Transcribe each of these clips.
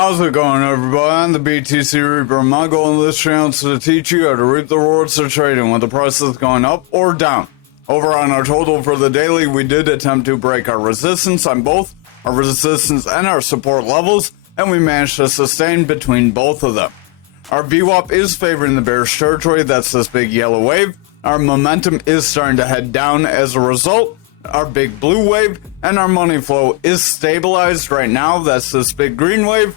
How's it going, everybody? I'm the BTC Reaper. My goal in this channel is to teach you how to reap the rewards of trading when the price is going up or down. Over on our total for the daily, we did attempt to break our resistance on both our resistance and our support levels, and we managed to sustain between both of them. Our VWAP is favoring the bearish territory. That's this big yellow wave. Our momentum is starting to head down as a result. Our big blue wave and our money flow is stabilized right now. That's this big green wave.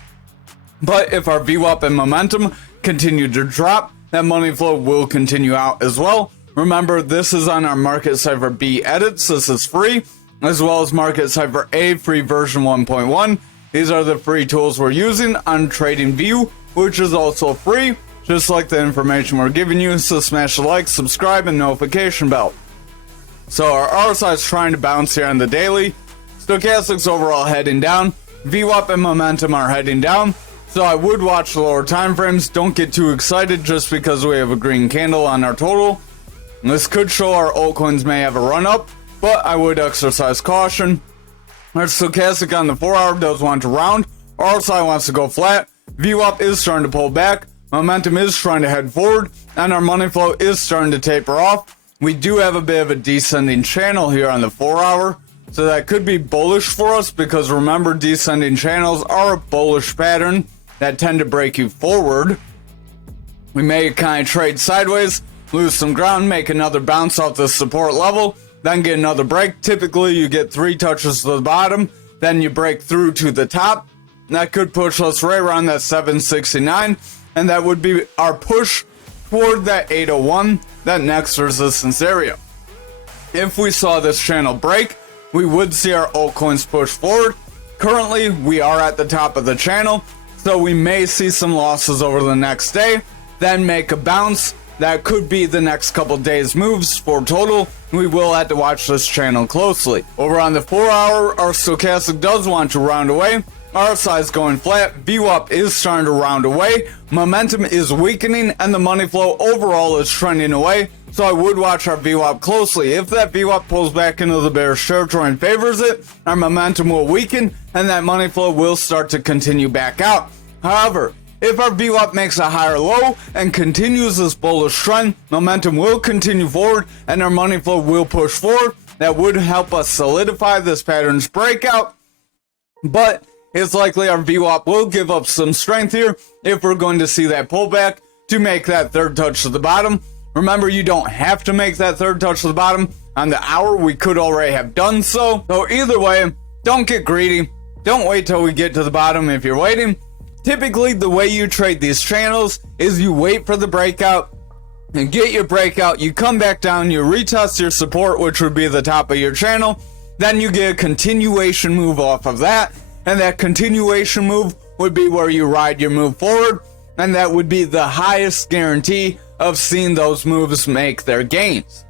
But if our VWAP and momentum continue to drop, that money flow will continue out as well. Remember, this is on our Market Cipher B edits. This is free, as well as Market Cipher A free version 1.1. These are the free tools we're using on TradingView, which is also free, just like the information we're giving you. So smash the like, subscribe, and notification bell. So our RSI is trying to bounce here on the daily. Stochastics overall heading down. VWAP and momentum are heading down. So I would watch the lower time frames. Don't get too excited just because we have a green candle on our total. This could show our altcoins may have a run up, but I would exercise caution. Our stochastic on the 4 hour does want to round. RSI wants to go flat. VWAP is starting to pull back. Momentum is trying to head forward, and our money flow is starting to taper off. We do have a bit of a descending channel here on the 4 hour. So that could be bullish for us because remember, descending channels are a bullish pattern that tend to break you forward. We may kind of trade sideways, lose some ground, make another bounce off the support level, then get another break. Typically, you get 3 touches to the bottom, then you break through to the top. That could push us right around that 769, and that would be our push toward that 801, that next resistance area. If we saw this channel break, we would see our altcoins push forward. Currently, we are at the top of the channel, so we may see some losses over the next day, then make a bounce. That could be the next couple days moves for total. We will have to watch this channel closely. Over on the 4 hour, our stochastic does want to round away. RSI is going flat. VWAP is starting to round away. Momentum is weakening, and the money flow overall is trending away. So I would watch our VWAP closely. If that VWAP pulls back into the bearish territory and favors it, our momentum will weaken, and that money flow will start to continue back out. However, if our VWAP makes a higher low and continues this bullish trend, momentum will continue forward, and our money flow will push forward. That would help us solidify this pattern's breakout, but it's likely our VWAP will give up some strength here if we're going to see that pullback to make that third touch to the bottom. Remember, you don't have to make that third touch to the bottom. On the hour, we could already have done so. So either way, don't get greedy. Don't wait till we get to the bottom if you're waiting. Typically, the way you trade these channels is you wait for the breakout and get your breakout. You come back down, you retest your support, which would be the top of your channel. Then you get a continuation move off of that. And that continuation move would be where you ride your move forward. And that would be the highest guarantee of seeing those moves make their gains.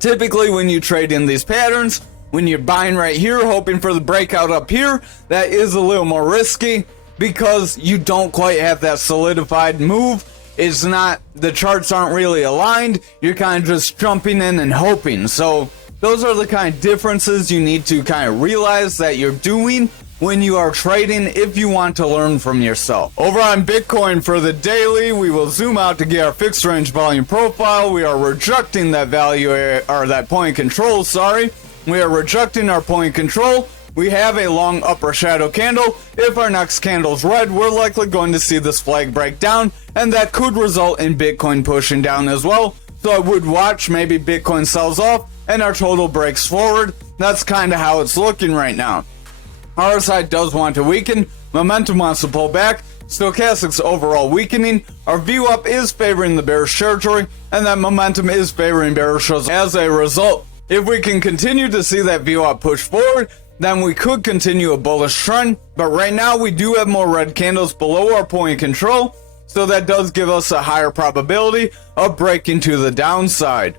Typically, when you trade in these patterns, when you're buying right here, hoping for the breakout up here, that is a little more risky because you don't quite have that solidified move. It's not, the charts aren't really aligned. You're kind of just jumping in and hoping. So those are the kind of differences you need to kind of realize that you're doing when you are trading if you want to learn from yourself. Over on Bitcoin for the daily, we will zoom out to get our fixed range volume profile. We are rejecting that value, or that point control, sorry. We are rejecting our point control. We have a long upper shadow candle. If our next candle's red, we're likely going to see this flag break down, and that could result in Bitcoin pushing down as well. So I would watch, maybe Bitcoin sells off and our total breaks forward. That's kind of how it's looking right now. RSI does want to weaken, momentum wants to pull back, stochastics overall weakening, our VWAP is favoring the bearish territory, and that momentum is favoring bearish as a result. If we can continue to see that VWAP push forward, then we could continue a bullish trend, but right now we do have more red candles below our point control, so that does give us a higher probability of breaking to the downside.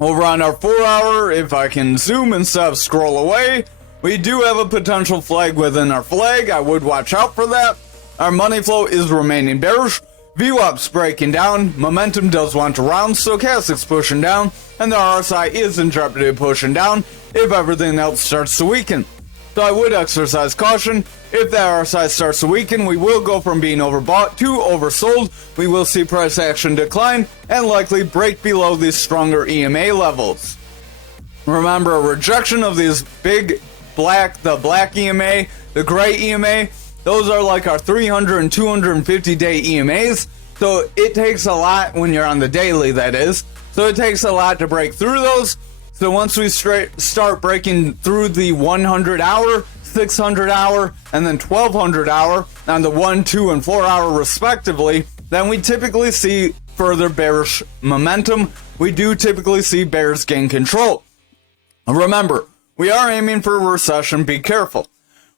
Over on our 4 hour, if I can zoom instead of scroll away, we do have a potential flag within our flag. I would watch out for that. Our money flow is remaining bearish. VWAP's breaking down. Momentum does want to round. Stochastics pushing down. And the RSI is in jeopardy of pushing down if everything else starts to weaken. so I would exercise caution. If that RSI starts to weaken, we will go from being overbought to oversold. We will see price action decline and likely break below these stronger EMA levels. Remember, a rejection of these big the black EMA, the gray EMA, those are like our 300 and 250 day EMAs. So it takes a lot when you're on the daily, that is. So it takes a lot to break through those. So once we start breaking through the 100 hour, 600 hour, and then 1200 hour on the 1, 2, and 4 hour respectively, then we typically see further bearish momentum. We do typically see bears gain control. Remember, we are aiming for a recession. Be careful.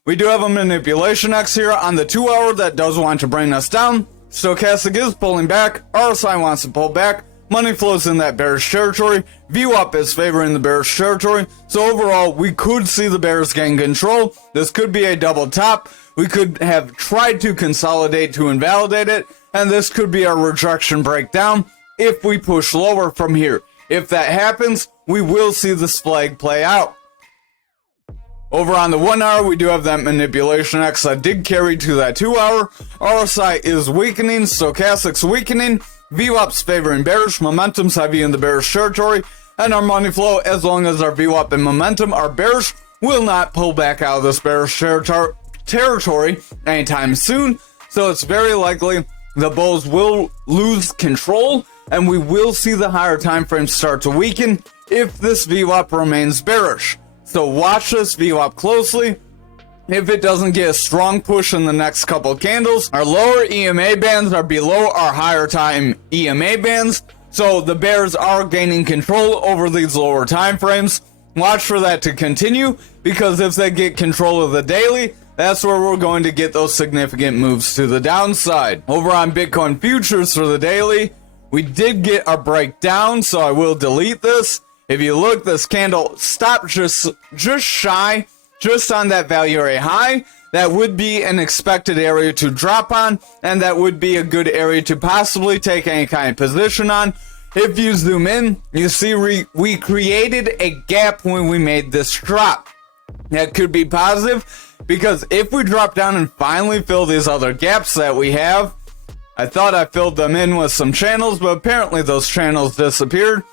We do have a manipulation X here on the 2 hour that does want to bring us down. Stochastic is pulling back. RSI wants to pull back. Money flows in that bearish territory. VWAP is favoring the bearish territory. So overall, we could see the bears gain control. This could be a double top. We could have tried to consolidate to invalidate it. And this could be our rejection breakdown if we push lower from here. If that happens, we will see this flag play out. Over on the 1 hour, we do have that manipulation X that did carry to that 2 hour. RSI is weakening. Stochastic's weakening. VWAP's favoring bearish, momentum's heavy in the bearish territory, and our money flow, as long as our VWAP and momentum are bearish, will not pull back out of this bearish territory anytime soon. So it's very likely the bulls will lose control, and we will see the higher time frames start to weaken if this VWAP remains bearish. So watch this VWAP closely. If it doesn't get a strong push in the next couple candles, our lower EMA bands are below our higher time EMA bands, so the bears are gaining control over these lower time frames. Watch for that to continue, because if they get control of the daily, that's where we're going to get those significant moves to the downside. Over on Bitcoin futures for the daily, we did get a breakdown, so I will delete this. If you look, this candle stopped just shy, just on that value area high. That would be an expected area to drop on, and that would be a good area to possibly take any kind of position on. If you zoom in, you see we created a gap when we made this drop. That could be positive, because if we drop down and finally fill these other gaps that we have, I thought I filled them in with some channels, but apparently those channels disappeared.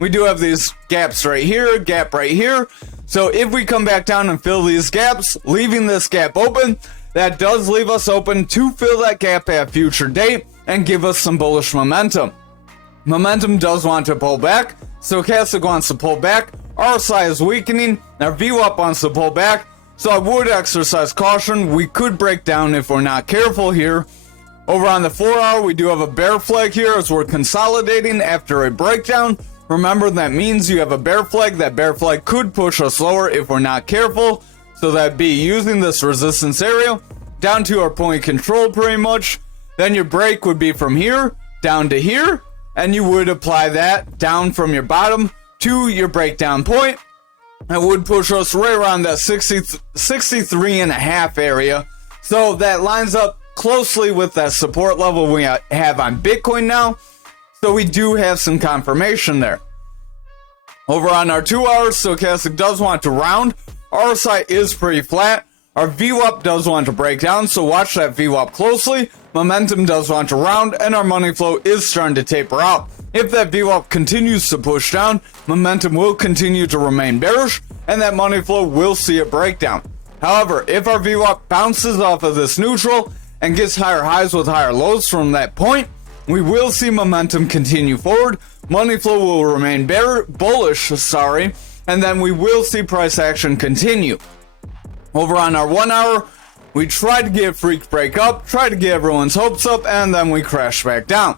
We do have these gaps right here, gap right here. So if we come back down and fill these gaps, leaving this gap open, that does leave us open to fill that gap at a future date and give us some bullish momentum. Momentum does want to pull back. Stochastic wants to pull back. RSI is weakening. Our VWAP wants to pull back. So I would exercise caution. We could break down if we're not careful here. Over on the 4 hour, we do have a bear flag here as we're consolidating after a breakdown. Remember, that means you have a bear flag. That bear flag could push us lower if we're not careful. So that'd be using this resistance area down to our point of control pretty much. Then your break would be from here down to here. And you would apply that down from your bottom to your breakdown point. That would push us right around that 63.5 area. So that lines up closely with that support level we have on Bitcoin now. So we do have some confirmation there. Over on our 2 hours, Stochastic does want to round. RSI is pretty flat. Our VWAP does want to break down, so watch that VWAP closely. Momentum does want to round, and our money flow is starting to taper out. If that VWAP continues to push down, momentum will continue to remain bearish, and that money flow will see a breakdown. However, if our VWAP bounces off of this neutral and gets higher highs with higher lows from that point, we will see momentum continue forward. Money flow will remain bullish, and then we will see price action continue. Over on our 1 hour, we tried to get a freak break up, tried to get everyone's hopes up, and then we crash back down.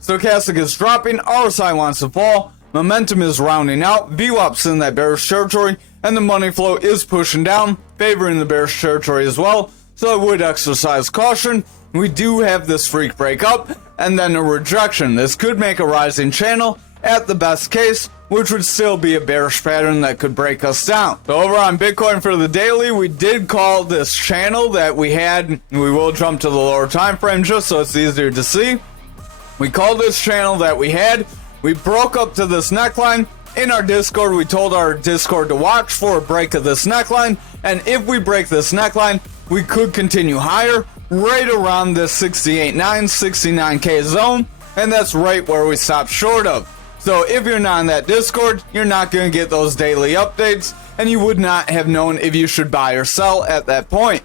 Stochastic is dropping, RSI wants to fall, momentum is rounding out, VWAP's in that bearish territory, and the money flow is pushing down, favoring the bearish territory as well. So I would exercise caution. We do have this freak break up, and then a rejection. This could make a rising channel at the best case, which would still be a bearish pattern that could break us down. So over on Bitcoin for the daily, we did call this channel that we had. We will jump to the lower time frame just so it's easier to see. We called this channel that we had. We broke up to this neckline, In our Discord, we told our Discord to watch for a break of this neckline, and if we break this neckline, we could continue higher, right around this 68.9, 69k zone, and that's right where we stopped short of. So if you're not in that Discord, you're not going to get those daily updates, and you would not have known if you should buy or sell at that point.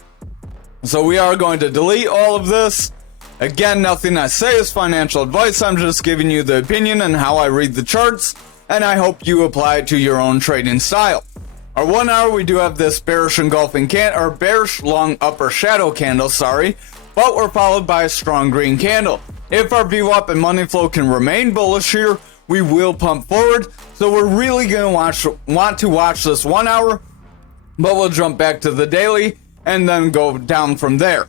So we are going to delete all of this. Again, nothing I say is financial advice. I'm just giving you the opinion and how I read the charts, and I hope you apply it to your own trading style. Our 1 hour, we do have this bearish engulfing or bearish long upper shadow candle, but we're followed by a strong green candle. If our VWAP and money flow can remain bullish here, we will pump forward. So we're really going to want to watch this 1 hour, but we'll jump back to the daily and then go down from there.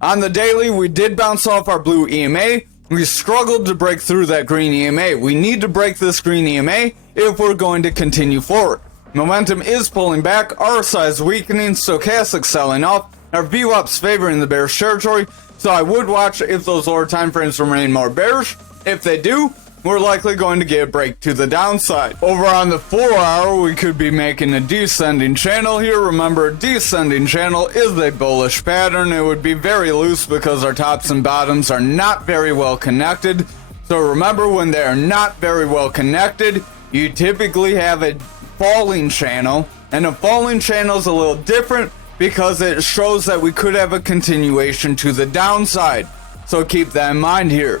On the daily, we did bounce off our blue EMA. We struggled to break through that green EMA. We need to break this green EMA if we're going to continue forward. Momentum is pulling back, RSI is weakening, stochastic selling off, our VWAP's favoring the bearish territory, so I would watch if those lower time frames remain more bearish. If they do, we're likely going to get a break to the downside. Over on the 4 hour, we could be making a descending channel here. Remember, a descending channel is a bullish pattern. It would be very loose because our tops and bottoms are not very well connected. So remember, when they are not very well connected, you typically have a falling channel, and a falling channel is a little different because it shows that we could have a continuation to the downside. So keep that in mind here.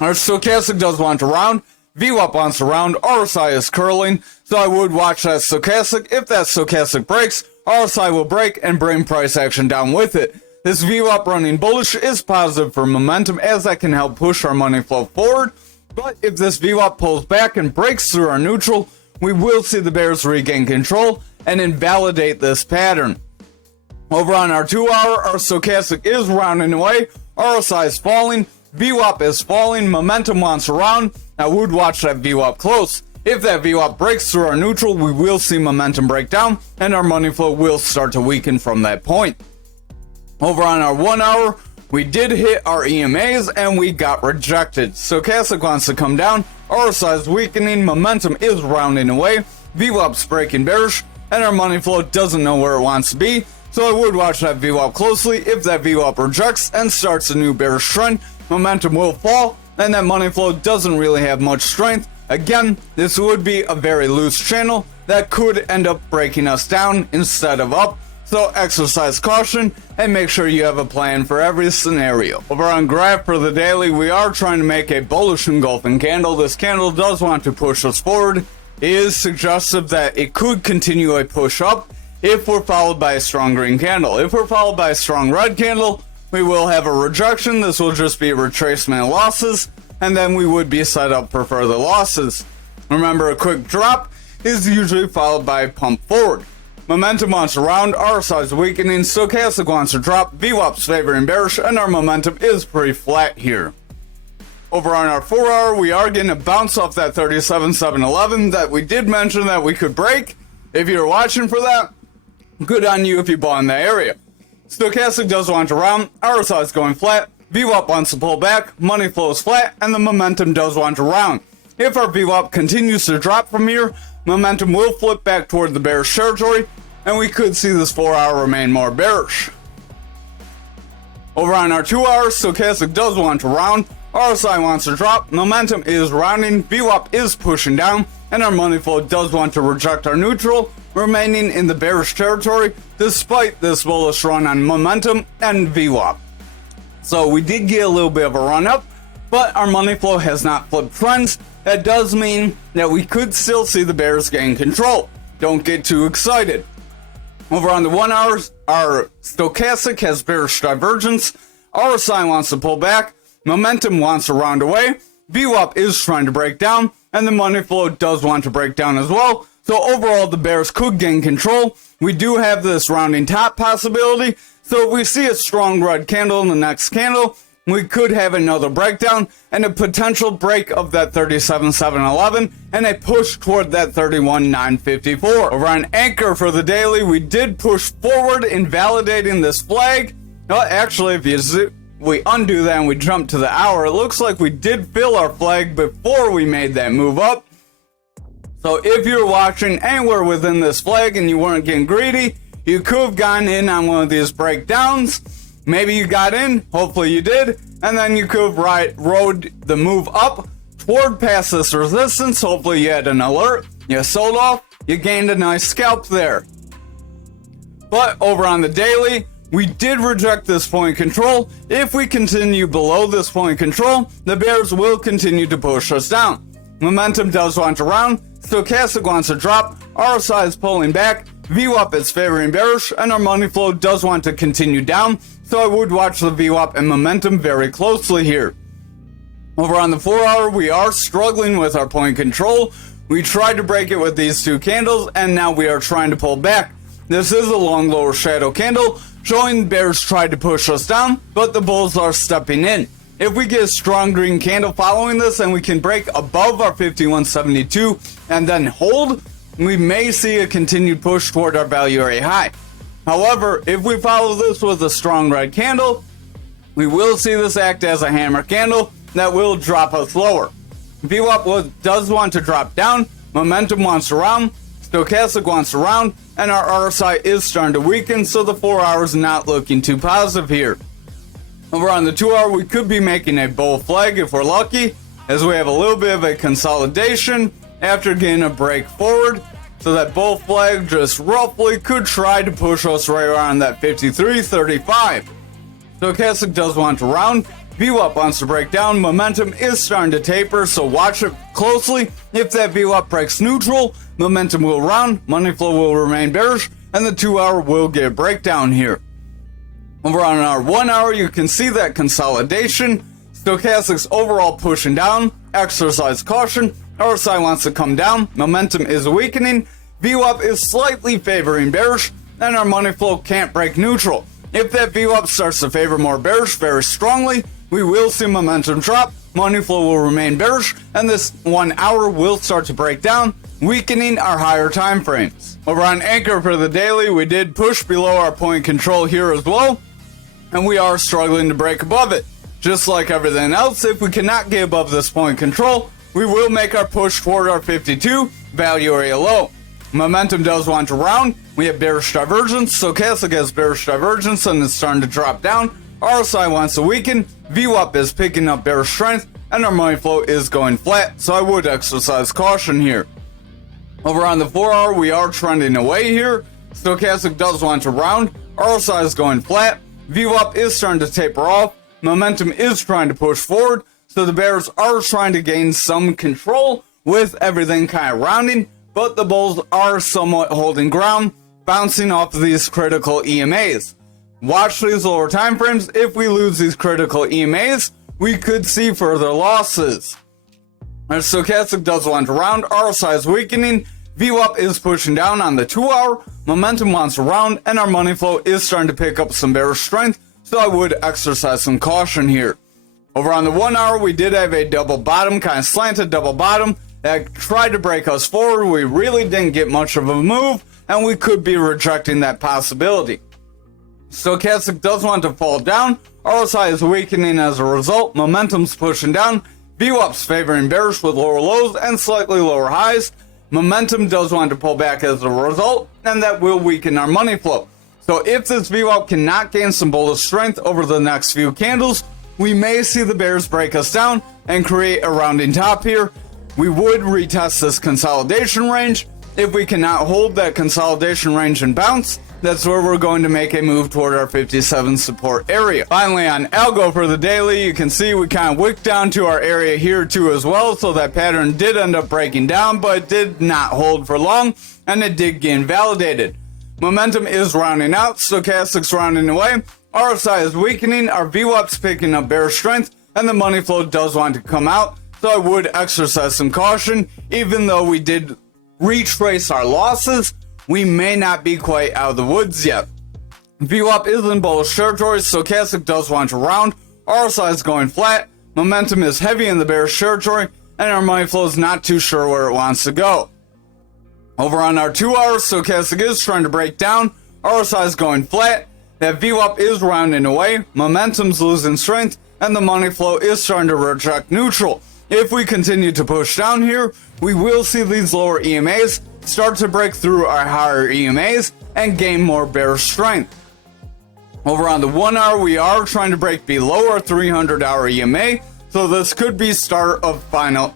Our stochastic does want to round, VWAP wants to round, RSI is curling, so I would watch that stochastic. If that stochastic breaks, RSI will break and bring price action down with it. This VWAP running bullish is positive for momentum, as that can help push our money flow forward, but if this VWAP pulls back and breaks through our neutral, we will see the bears regain control and invalidate this pattern. Over on our 2 hour, our stochastic is rounding away, RSI is falling, VWAP is falling, momentum wants to round. I would watch that VWAP close. If that VWAP breaks through our neutral, we will see momentum break down and our money flow will start to weaken from that point. Over on our 1 hour, we did hit our EMAs and we got rejected. Stochastic wants to come down, RSI is weakening, momentum is rounding away, VWAP's breaking bearish, and our money flow doesn't know where it wants to be. So I would watch that VWAP closely. If that VWAP rejects and starts a new bearish trend, momentum will fall, and that money flow doesn't really have much strength. Again, this would be a very loose channel that could end up breaking us down instead of up. So exercise caution and make sure you have a plan for every scenario. Over on graph for the daily, we are trying to make a bullish engulfing candle. This candle does want to push us forward. It is suggestive that it could continue a push up if we're followed by a strong green candle. If we're followed by a strong red candle, we will have a rejection. This will just be a retracement of losses, and then we would be set up for further losses. Remember, a quick drop is usually followed by a pump forward. Momentum wants to round, RSI is weakening, stochastic wants to drop, VWAP's favoring bearish, and our momentum is pretty flat here. Over on our 4 hour, we are getting a bounce off that 37,711 that we did mention that we could break. If you're watching for that, good on you if you bought in that area. Stochastic does want to round, RSI is going flat, VWAP wants to pull back, money flows flat, and the momentum does want to round. If our VWAP continues to drop from here, momentum will flip back toward the bearish territory, and we could see this 4 hour remain more bearish. Over on our 2 hours, stochastic does want to round, RSI wants to drop, momentum is rounding, VWAP is pushing down, and our money flow does want to reject our neutral, remaining in the bearish territory despite this bullish run on momentum and VWAP. So we did get a little bit of a run up, but our money flow has not flipped trends. That does mean that we could still see the bears gain control. Don't get too excited. Over on the 1 hour, our stochastic has bearish divergence, RSI wants to pull back, momentum wants to round away, VWAP is trying to break down, and the money flow does want to break down as well. So overall, the bears could gain control. We do have this rounding top possibility. So if we see a strong red candle in the next candle, we could have another breakdown and a potential break of that 37,711 and a push toward that 31,954. Over on Ankr for the daily, we did push forward, invalidating this flag. Actually, if we undo that and we jump to the hour, it looks like we did fill our flag before we made that move up. So if you're watching anywhere within this flag and you weren't getting greedy, you could have gotten in on one of these breakdowns. Maybe you got in, hopefully you did, and then you could have rode the move up toward past this resistance. Hopefully you had an alert, you sold off, you gained a nice scalp there. But over on the daily, we did reject this point control. If we continue below this point control, the bears will continue to push us down. Momentum does want to round, stochastic wants to drop, RSI is pulling back, VWAP is favoring bearish, and our money flow does want to continue down, so I would watch the VWAP and momentum very closely here. Over on the 4 hour, we are struggling with our point control. We tried to break it with these two candles, and now we are trying to pull back. This is a long lower shadow candle, showing bears tried to push us down, but the bulls are stepping in. If we get a strong green candle following this and we can break above our 5172 and then hold, we may see a continued push toward our value area high. However, if we follow this with a strong red candle, we will see this act as a hammer candle that will drop us lower. VWAP does want to drop down, momentum wants to round, stochastic wants to round, and our RSI is starting to weaken, so the 4 hours not looking too positive here. Over on the 2 hour, we could be making a bull flag if we're lucky, as we have a little bit of a consolidation after getting a break forward. So that bull flag just roughly could try to push us right around that 53.35. Stochastic does want to round, VWAP wants to break down, momentum is starting to taper, so watch it closely. If that VWAP breaks neutral, momentum will round, money flow will remain bearish, and the 2 hour will get a breakdown here. Over on our 1 hour, you can see that consolidation. Stochastic's overall pushing down. Exercise caution. RSI wants to come down. Momentum is weakening. VWAP is slightly favoring bearish, and our money flow can't break neutral. If that VWAP starts to favor more bearish very strongly, we will see momentum drop. Money flow will remain bearish, and this 1 hour will start to break down, weakening our higher time frames. Over on Ankr for the daily, we did push below our point control here as well, and we are struggling to break above it. Just like everything else, if we cannot get above this point control, we will make our push toward our 52 value area low. Momentum does want to round. We have bearish divergence. Stochastic has bearish divergence and it's starting to drop down. RSI wants to weaken. VWAP is picking up bearish strength, and our money flow is going flat, so I would exercise caution here. Over on the 4 hour, we are trending away here. Stochastic does want to round. RSI is going flat. VWAP is starting to taper off. Momentum is trying to push forward, so the bears are trying to gain some control with everything kind of rounding, but the bulls are somewhat holding ground, bouncing off of these critical EMAs. Watch these lower time frames. If we lose these critical EMAs, we could see further losses. Our stochastic does want to round. RSI is weakening. VWAP is pushing down on the 2 hour. Momentum wants to round, and our money flow is starting to pick up some bearish strength, so I would exercise some caution here. Over on the 1 hour, we did have a double bottom, kind of slanted double bottom, that tried to break us forward. We really didn't get much of a move, and we could be rejecting that possibility. Stochastic does want to fall down. RSI is weakening as a result. Momentum's pushing down. VWAP's favoring bearish with lower lows and slightly lower highs. Momentum does want to pull back as a result, and that will weaken our money flow. So if this VWAP cannot gain some bullish strength over the next few candles, we may see the bears break us down and create a rounding top here. We would retest this consolidation range. If we cannot hold that consolidation range and bounce, that's where we're going to make a move toward our 57 support area. Finally, on ALGO for the daily, you can see we kind of wicked down to our area here too as well, so that pattern did end up breaking down, but it did not hold for long, and it did get invalidated. Momentum is rounding out, stochastic's rounding away, RSI is weakening, our VWAP's picking up bearish strength, and the money flow does want to come out, so I would exercise some caution. Even though we did retrace our losses, we may not be quite out of the woods yet. VWAP is in bullish territory, stochastic does want to round, RSI is going flat, momentum is heavy in the bearish territory, and our money flow is not too sure where it wants to go. Over on our 2 hours, stochastic is trying to break down, RSI is going flat, that VWAP is rounding away, momentum's losing strength, and the money flow is starting to reject neutral. If we continue to push down here, we will see these lower EMAs start to break through our higher EMAs and gain more bearish strength. Over on the 1 hour, we are trying to break below our 300-hour EMA, so this could be start of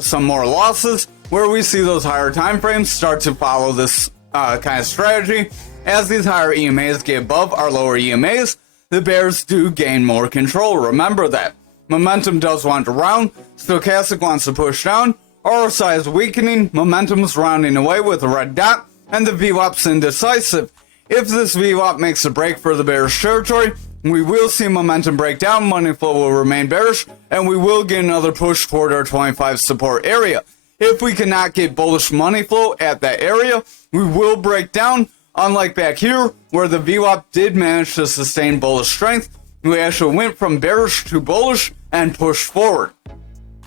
some more losses, where we see those higher time frames start to follow this kind of strategy. As these higher EMAs get above our lower EMAs, the bears do gain more control. Remember that. Momentum does want to round, stochastic wants to push down, RSI is weakening, momentum is rounding away with a red dot, and the VWAP's indecisive. If this VWAP makes a break for the bearish territory, we will see momentum break down, money flow will remain bearish, and we will get another push toward our 25 support area. If we cannot get bullish money flow at that area, we will break down, unlike back here, where the VWAP did manage to sustain bullish strength. We actually went from bearish to bullish and pushed forward.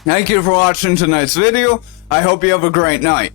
Thank you for watching tonight's video. I hope you have a great night.